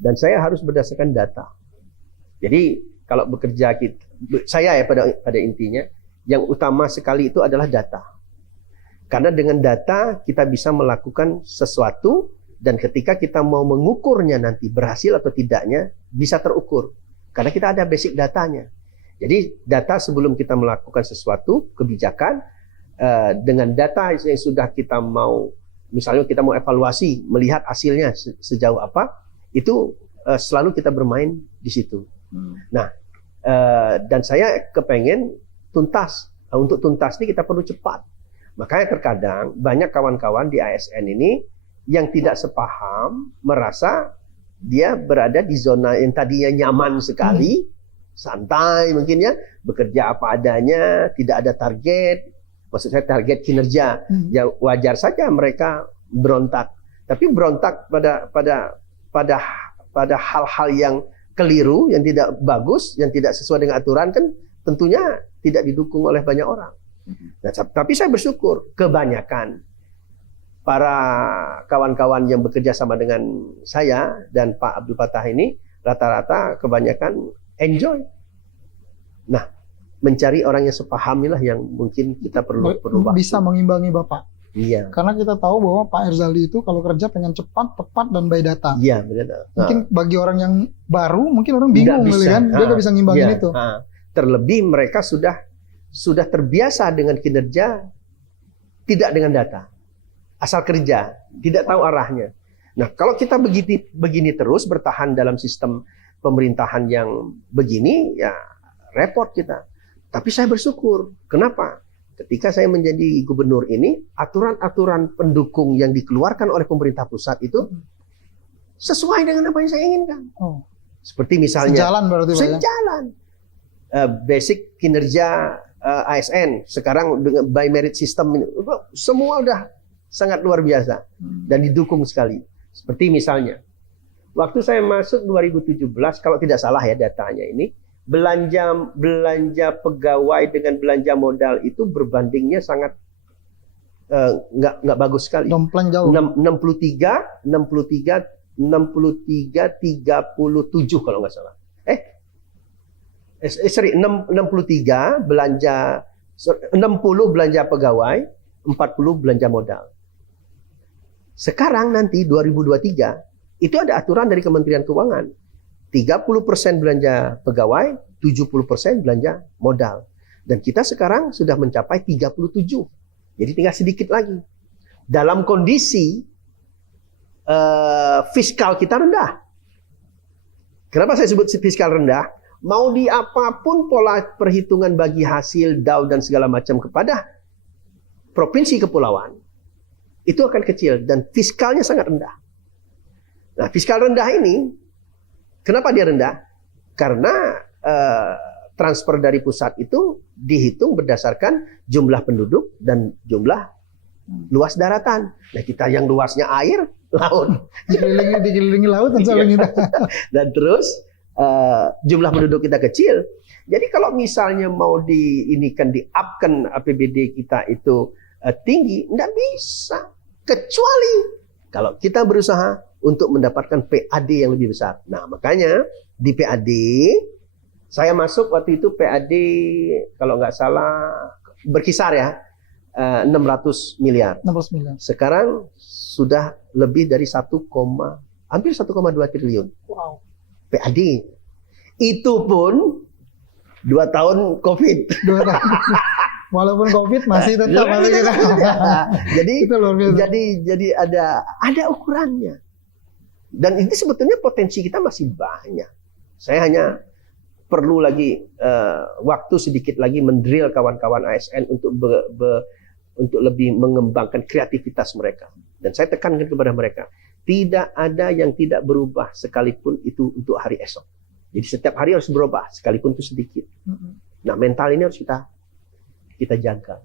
dan saya harus berdasarkan data. Jadi kalau bekerja saya ya pada intinya yang utama sekali itu adalah data. Karena dengan data kita bisa melakukan sesuatu dan ketika kita mau mengukurnya nanti berhasil atau tidaknya bisa terukur. Karena kita ada basic datanya. Jadi data sebelum kita melakukan sesuatu kebijakan dengan data yang sudah kita mau, misalnya kita mau evaluasi melihat hasilnya sejauh apa, itu selalu kita bermain di situ. Nah, dan saya kepengen tuntas. Untuk tuntas ini kita perlu cepat. Makanya terkadang banyak kawan-kawan di ASN ini yang tidak sepaham merasa dia berada di zona yang tadinya nyaman sekali. Santai mungkin ya, bekerja apa adanya, tidak ada target, maksud saya target kinerja. Ya wajar saja mereka berontak. Tapi berontak pada hal-hal yang keliru, yang tidak bagus, yang tidak sesuai dengan aturan kan tentunya tidak didukung oleh banyak orang. Nah, tapi saya bersyukur kebanyakan para kawan-kawan yang bekerja sama dengan saya dan Pak Abdul Fattah ini rata-rata kebanyakan enjoy. Nah, mencari orang yang sepaham inilah yang mungkin kita perlu bisa mengimbangi Bapak. Iya. Karena kita tahu bahwa Pak Erzaldi itu kalau kerja pengen cepat, tepat, dan by data. Iya, benar. Mungkin bagi orang yang baru, mungkin orang bingung kan, dia nggak bisa ngimbangin itu. Terlebih mereka sudah terbiasa dengan kinerja tidak dengan data, asal kerja, tidak tahu arahnya. Nah, kalau kita begini terus bertahan dalam sistem pemerintahan yang begini, ya repot kita. Tapi saya bersyukur. Kenapa? Ketika saya menjadi gubernur ini, aturan-aturan pendukung yang dikeluarkan oleh pemerintah pusat itu sesuai dengan apa yang saya inginkan. Seperti misalnya sejalan berarti Pak, sejalan. Basic kinerja ASN sekarang dengan by merit system ini, semua udah sangat luar biasa dan didukung sekali. Seperti misalnya waktu saya masuk 2017, kalau tidak salah ya datanya ini, belanja pegawai dengan belanja modal itu berbandingnya sangat nggak bagus sekali. Dompleng jauh. 63, 37 kalau nggak salah. 63 belanja, 60 belanja pegawai, 40 belanja modal. Sekarang nanti 2023 itu ada aturan dari Kementerian Keuangan. 30% belanja pegawai, 70% belanja modal. Dan kita sekarang sudah mencapai 37. Jadi tinggal sedikit lagi. Dalam kondisi fiskal kita rendah. Kenapa saya sebut fiskal rendah? Mau di apapun pola perhitungan bagi hasil, DAU dan segala macam kepada provinsi kepulauan, itu akan kecil dan fiskalnya sangat rendah. Nah, fiskal rendah ini, kenapa dia rendah? Karena transfer dari pusat itu dihitung berdasarkan jumlah penduduk dan jumlah luas daratan. Nah, kita yang luasnya air, laut. Dikelilingi laut dan terus jumlah penduduk kita kecil. Jadi kalau misalnya mau di-upkan APBD kita itu tinggi, enggak bisa. Kecuali kalau kita berusaha untuk mendapatkan PAD yang lebih besar. Nah, makanya di PAD, saya masuk waktu itu PAD kalau nggak salah berkisar ya 600 miliar. 600 miliar. Sekarang sudah lebih dari hampir 1,2 triliun. Wow. PAD. Itu pun 2 tahun COVID. 2 tahun. Walaupun COVID masih tetap jadi ada ukurannya. Dan ini sebetulnya potensi kita masih banyak. Saya hanya perlu lagi waktu sedikit lagi mendrill kawan-kawan ASN untuk lebih mengembangkan kreativitas mereka. Dan saya tekankan kepada mereka, tidak ada yang tidak berubah sekalipun itu untuk hari esok. Jadi setiap hari harus berubah sekalipun itu sedikit. Nah, mental ini harus kita jaga.